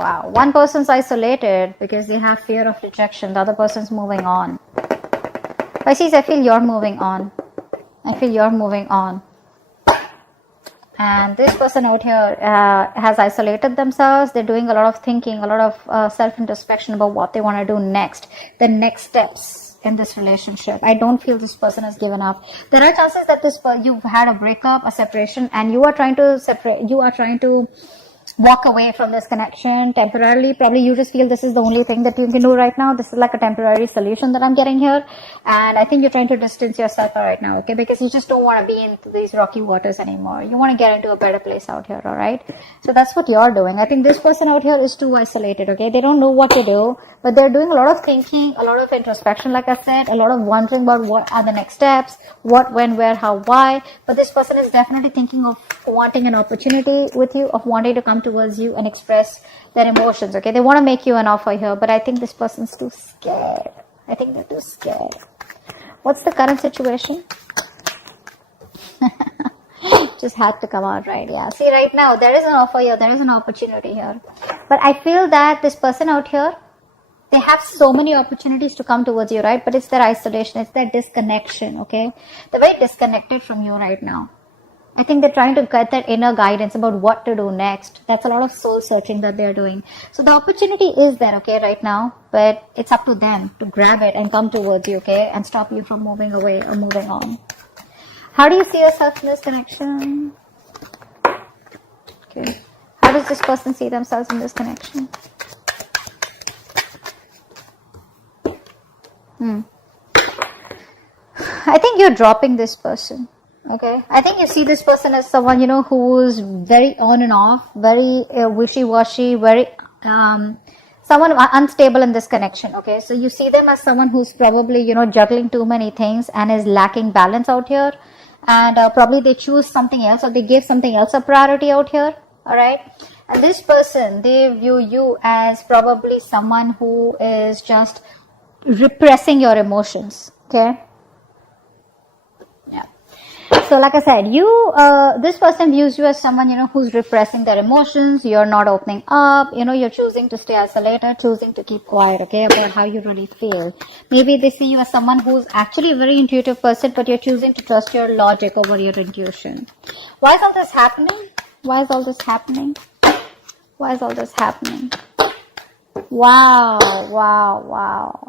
Wow. One person's isolated because they have fear of rejection. The other person's moving on. Pisces, I feel you're moving on. I feel you're moving on. And this person out here has isolated themselves. They're doing a lot of thinking, a lot of self-introspection about what they want to do next. The next steps in this relationship. I don't feel this person has given up. There are chances that you've had a breakup, a separation, and you are trying to separate. You are trying to walk away from this connection temporarily. Probably you just feel this is the only thing that you can do right now. This is like a temporary solution that I'm getting here. And I think you're trying to distance yourself right now, okay? Because you just don't want to be in these rocky waters anymore. You want to get into a better place out here, all right? So that's what you're doing. I think this person out here is too isolated, okay? They don't know what to do, but they're doing a lot of thinking, a lot of introspection, like I said, a lot of wondering about what are the next steps, what, when, where, how, why. But this person is definitely thinking of wanting an opportunity with you, of wanting to come towards you and express their emotions, okay? They want to make you an offer here, but I think this person's too scared. I think they're too scared. What's the current situation? Just had to come out, right? Yeah. See, right now, there is an offer here. There is an opportunity here. But I feel that this person out here, they have so many opportunities to come towards you, right? But it's their isolation. It's their disconnection, okay? They're very disconnected from you right now. I think they're trying to get that inner guidance about what to do next. That's a lot of soul searching that they're doing. So the opportunity is there, okay, right now. But it's up to them to grab it and come towards you, okay? And stop you from moving away or moving on. How do you see yourself in this connection? Okay. How does this person see themselves in this connection? I think you're dropping this person. Okay, I think you see this person as someone, who's very on and off, very wishy-washy, very someone unstable in this connection. Okay, so you see them as someone who's probably, juggling too many things and is lacking balance out here. And probably they choose something else, or they give something else a priority out here. All right. And this person, they view you as probably someone who is just repressing your emotions. Okay. So like I said, this person views you as someone, who's repressing their emotions. You're not opening up, you're choosing to stay isolated, choosing to keep quiet, okay, about how you really feel. Maybe they see you as someone who's actually a very intuitive person, but you're choosing to trust your logic over your intuition. Why is all this happening? Why is all this happening? Why is all this happening? Wow.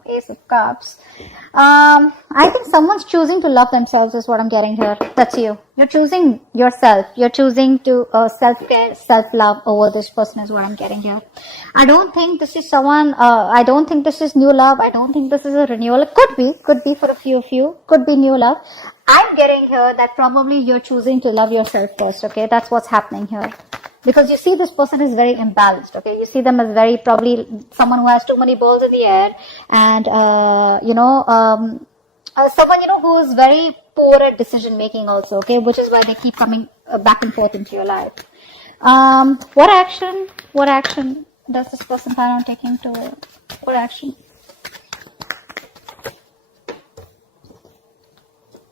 Ace of Cups. I think someone's choosing to love themselves is what I'm getting here. That's you. You're choosing yourself. You're choosing to self-care, self-love over this person is what I'm getting here. I don't think this is someone, I don't think this is new love. I don't think this is a renewal. It could be for a few of you. Could be new love. I'm getting here that probably you're choosing to love yourself first, okay? That's what's happening here. Because you see this person is very imbalanced, okay? You see them as very probably someone who has too many balls in the air and, someone, who is very poor at decision making also, okay? Which is why they keep coming back and forth into your life. What action does this person plan on taking to what action?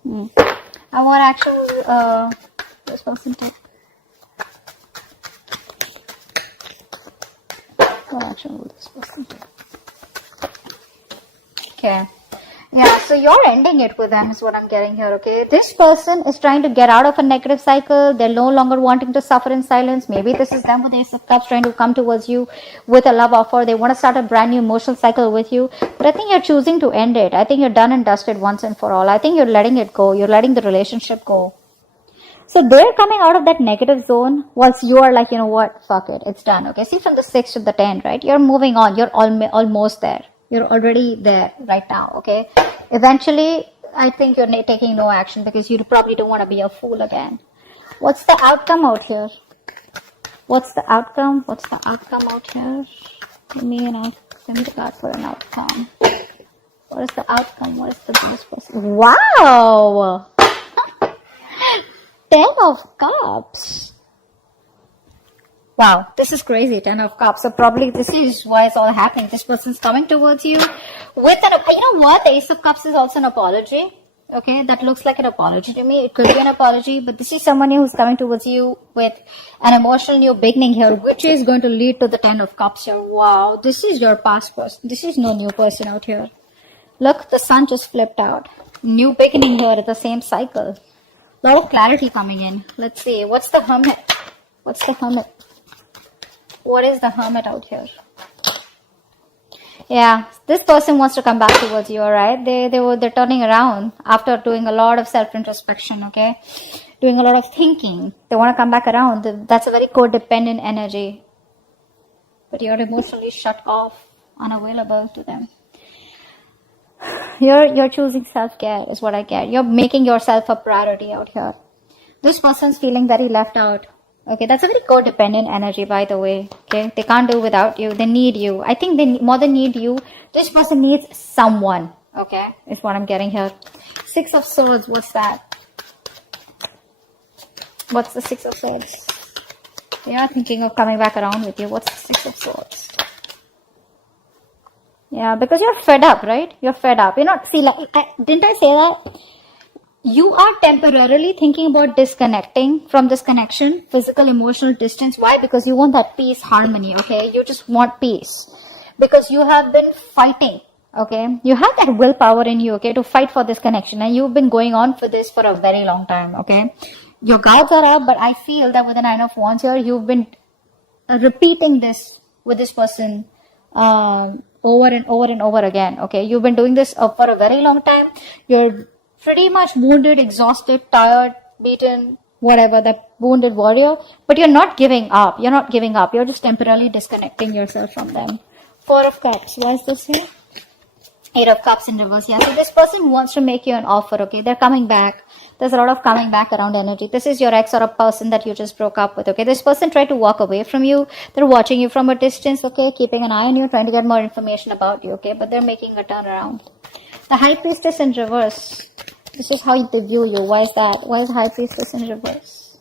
And what action will this person take? What action will this person take? Okay. Yeah, so you're ending it with them is what I'm getting here, okay? This person is trying to get out of a negative cycle. They're no longer wanting to suffer in silence. Maybe this is them with Ace of Cups trying to come towards you with a love offer. They want to start a brand new emotional cycle with you. But I think you're choosing to end it. I think you're done and dusted once and for all. I think you're letting it go. You're letting the relationship go. So they're coming out of that negative zone whilst you are like, you know what, fuck it, it's done. Okay, see from the 6 to the 10, right? You're moving on. You're almost there. You're already there right now, okay? Eventually, I think you're taking no action because you probably don't want to be a fool again. What's the outcome out here? What's the outcome? What's the outcome out here? Give me the card for an outcome. What is the outcome? What is the best person? Wow! 10 of Cups. Wow, this is crazy, 10 of Cups. So probably this is why it's all happening. This person's coming towards you with you know what? The Ace of Cups is also an apology. Okay, that looks like an apology to me. It could be an apology, but this is someone who's coming towards you with an emotional new beginning here, which is going to lead to the 10 of Cups here. Wow, this is your past person. This is no new person out here. Look, the sun just flipped out. New beginning here at the same cycle. A lot of clarity coming in. Let's see. What's the Hermit? What's the Hermit? What is the Hermit out here? Yeah, this person wants to come back towards you, alright? They're turning around after doing a lot of self-introspection, okay? Doing a lot of thinking. They want to come back around. That's a very codependent energy. But you're emotionally shut off, unavailable to them. You're choosing self-care is what I get. You're making yourself a priority out here. This person's feeling very left out. Okay, that's a very codependent energy, by the way. Okay, they can't do without you. They need you. I think they more than need you. This person needs someone. Okay, is what I'm getting here. 6 of Swords. What's that? What's the 6 of Swords? They are thinking of coming back around with you. What's the 6 of Swords? Yeah, because you're fed up, right? You're fed up. You're not. See, like, didn't I say that? You are temporarily thinking about disconnecting from this connection, physical, emotional distance. Why? Because you want that peace, harmony, okay? You just want peace. Because you have been fighting, okay? You have that willpower in you, okay, to fight for this connection. And you've been going on for this for a very long time, okay? Your guards are up, but I feel that with the 9 of Wands here, you've been repeating this with this person over and over and over again, okay? You've been doing this for a very long time. You're pretty much wounded, exhausted, tired, beaten, whatever, that wounded warrior. But you're not giving up. You're not giving up. You're just temporarily disconnecting yourself from them. 4 of Cups. Why is this here? 8 of Cups in reverse. Yeah, so this person wants to make you an offer, okay? They're coming back. There's a lot of coming back around energy. This is your ex or a person that you just broke up with, okay? This person tried to walk away from you. They're watching you from a distance, okay? Keeping an eye on you, trying to get more information about you, okay? But they're making a turnaround. The High Priestess in reverse. This is how they view you. Why is that? Why is High Priestess in reverse?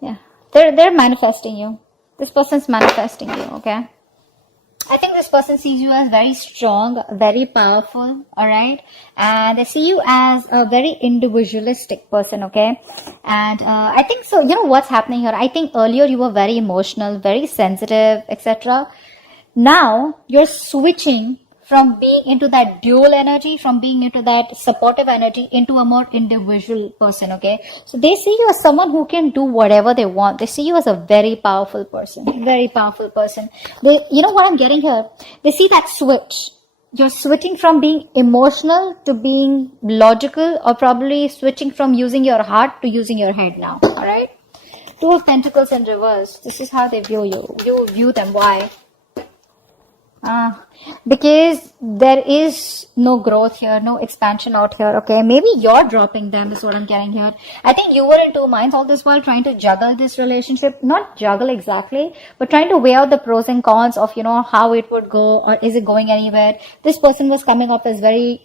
Yeah. They're manifesting you. This person's manifesting you, okay? I think this person sees you as very strong, very powerful, alright? And they see you as a very individualistic person, okay? And I think so, you know what's happening here? I think earlier you were very emotional, very sensitive, etc. Now you're switching from being into that dual energy, from being into that supportive energy, into a more individual person, okay? So they see you as someone who can do whatever they want. They see you as a very powerful person, very powerful person. They, you know what I'm getting here? They see that switch. You're switching from being emotional to being logical, or probably switching from using your heart to using your head now, alright? 2 of Pentacles in reverse. This is how they view you. You view them. Why? Because there is no growth here, no expansion out here, okay? Maybe you're dropping them is what I'm getting here. I think you were in 2 minds all this while trying to juggle this relationship. Not juggle exactly, but trying to weigh out the pros and cons of, you know, how it would go, or is it going anywhere? This person was coming up as very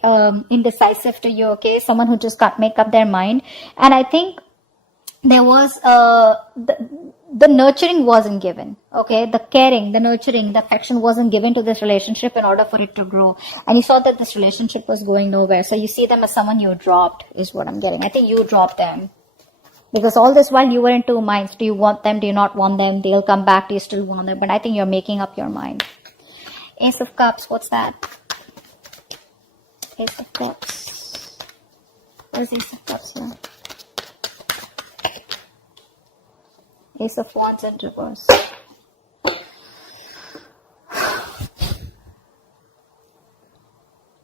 indecisive to you, okay? Someone who just can't make up their mind. And I think there was the nurturing wasn't given, okay? The caring, the nurturing, the affection wasn't given to this relationship in order for it to grow. And you saw that this relationship was going nowhere. So you see them as someone you dropped is what I'm getting. I think you dropped them. Because all this while you were in 2 minds. Do you want them? Do you not want them? They'll come back. Do you still want them? But I think you're making up your mind. Ace of Cups. What's that? Ace of Cups. Where's Ace of Cups here? Ace of Wands in reverse.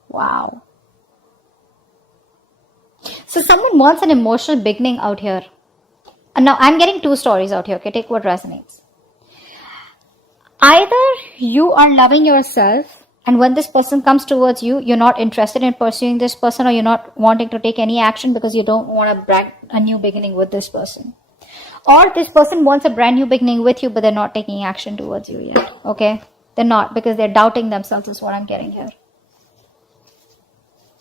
Wow. So someone wants an emotional beginning out here. And now I'm getting 2 stories out here, okay? Take what resonates. Either you are loving yourself, and when this person comes towards you, you're not interested in pursuing this person, or you're not wanting to take any action because you don't want to brand a new beginning with this person. Or this person wants a brand new beginning with you, but they're not taking action towards you yet, okay? They're not, because they're doubting themselves is what I'm getting here.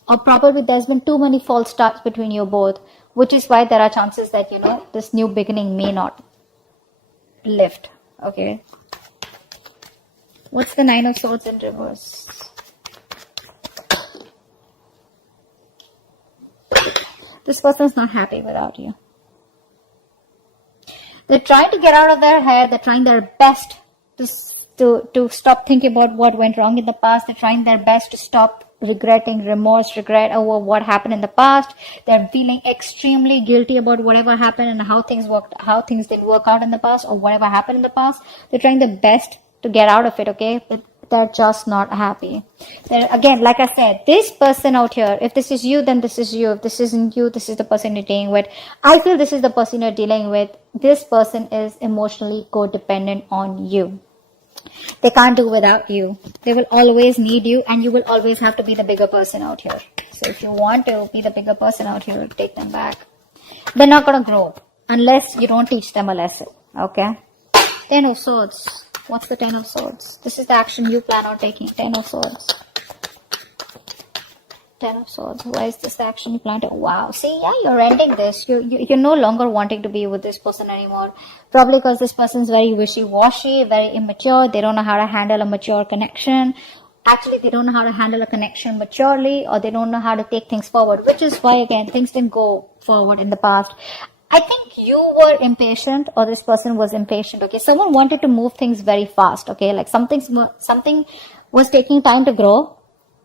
Or probably there's been too many false starts between you both, which is why there are chances that, you know, this new beginning may not lift, okay? What's the 9 of Swords in reverse? This person's not happy without you. They're trying to get out of their head. They're trying their best to stop thinking about what went wrong in the past. They're trying their best to stop regretting, regret over what happened in the past. They're feeling extremely guilty about whatever happened and how things didn't work out in the past, or whatever happened in the past. They're trying their best to get out of it, okay? But they're just not happy. Again, like I said, this person out here, if this is you, then this is you. If this isn't you, this is the person you're dealing with. I feel this is the person you're dealing with. This person is emotionally codependent on you. They can't do without you. They will always need you, and you will always have to be the bigger person out here. So if you want to be the bigger person out here, take them back. They're not going to grow unless you don't teach them a lesson, okay? 10 of Swords. What's the 10 of Swords? This is the action you plan on taking. 10 of Swords. 10 of Swords. Why is this the action you plan to? Wow. See, yeah, you're ending this. You're no longer wanting to be with this person anymore. Probably because this person's very wishy-washy, very immature. They don't know how to handle a mature connection. Actually, they don't know how to handle a connection maturely, or they don't know how to take things forward, which is why, again, things didn't go forward in the past. I think you were impatient, or this person was impatient, okay? Someone wanted to move things very fast, okay? Like something was taking time to grow,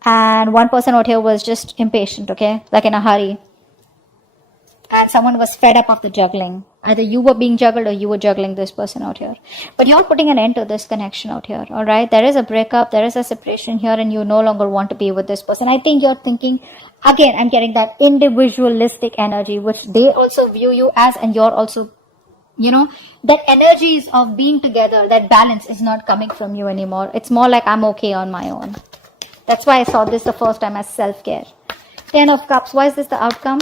and one person out here was just impatient, okay? Like in a hurry. And someone was fed up of the juggling. Either you were being juggled or you were juggling this person out here. But you're putting an end to this connection out here, alright? There is a breakup, there is a separation here, and you no longer want to be with this person. I think you're thinking, again, I'm getting that individualistic energy, which they also view you as, and you're also, that energies of being together, that balance is not coming from you anymore. It's more like I'm okay on my own. That's why I saw this the first time as self-care. 10 of Cups. Why is this the outcome?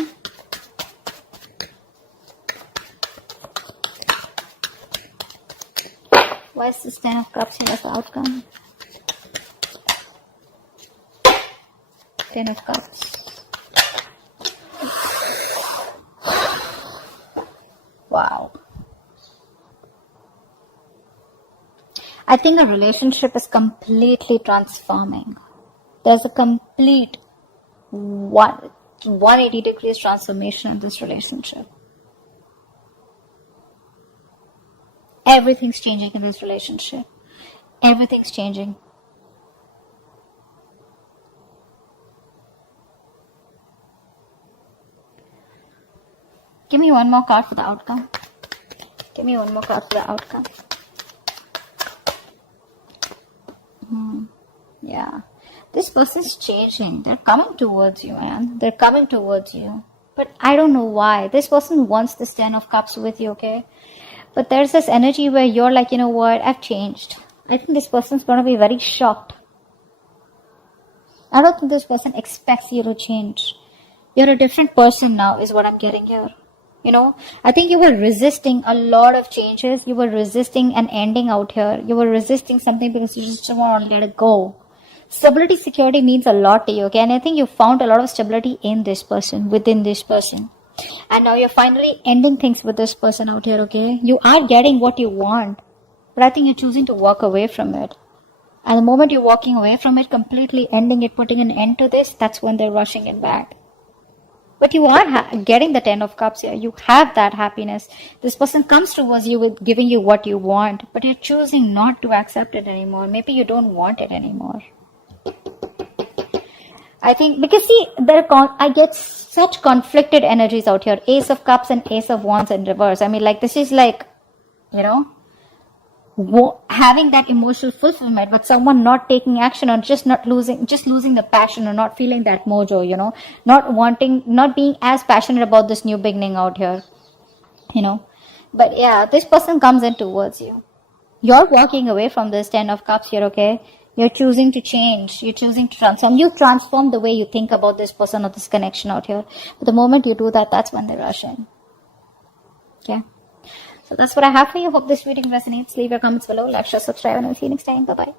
Why is this 10 of Cups here as the outcome? 10 of Cups. Wow. I think a relationship is completely transforming. There's a complete 180 degrees transformation in this relationship. Everything's changing in this relationship. Everything's changing. Give me one more card for the outcome. Give me one more card for the outcome. Yeah. This person's changing. They're coming towards you, man. They're coming towards you. But I don't know why. This person wants this 10 of Cups with you, okay? But there's this energy where you're like, you know what? I've changed. I think this person's going to be very shocked. I don't think this person expects you to change. You're a different person now, is what I'm getting here. I think you were resisting a lot of changes. You were resisting an ending out here. You were resisting something because you just want to let it go. Stability, security means a lot to you, okay? And I think you found a lot of stability in this person, within this person. And now you're finally ending things with this person out here, okay? You are getting what you want, but I think you're choosing to walk away from it. And the moment you're walking away from it, completely ending it, putting an end to this, that's when they're rushing it back. But you are getting the 10 of Cups here. You have that happiness. This person comes towards you with giving you what you want, but you're choosing not to accept it anymore. Maybe you don't want it anymore. I think, because see, I get such conflicted energies out here. Ace of Cups and Ace of Wands in reverse. I mean, like, this is like, having that emotional fulfillment, but someone not taking action, or just losing the passion, or not feeling that mojo, not being as passionate about this new beginning out here, But yeah, this person comes in towards you. You're walking away from this 10 of Cups here, okay? You're choosing to change. You're choosing to transform. You transform the way you think about this person or this connection out here. But the moment you do that, that's when they rush in. Okay? So that's what I have for you. Hope this reading resonates. Leave your comments below. Like, share, subscribe, and I'll see you next time. Bye-bye.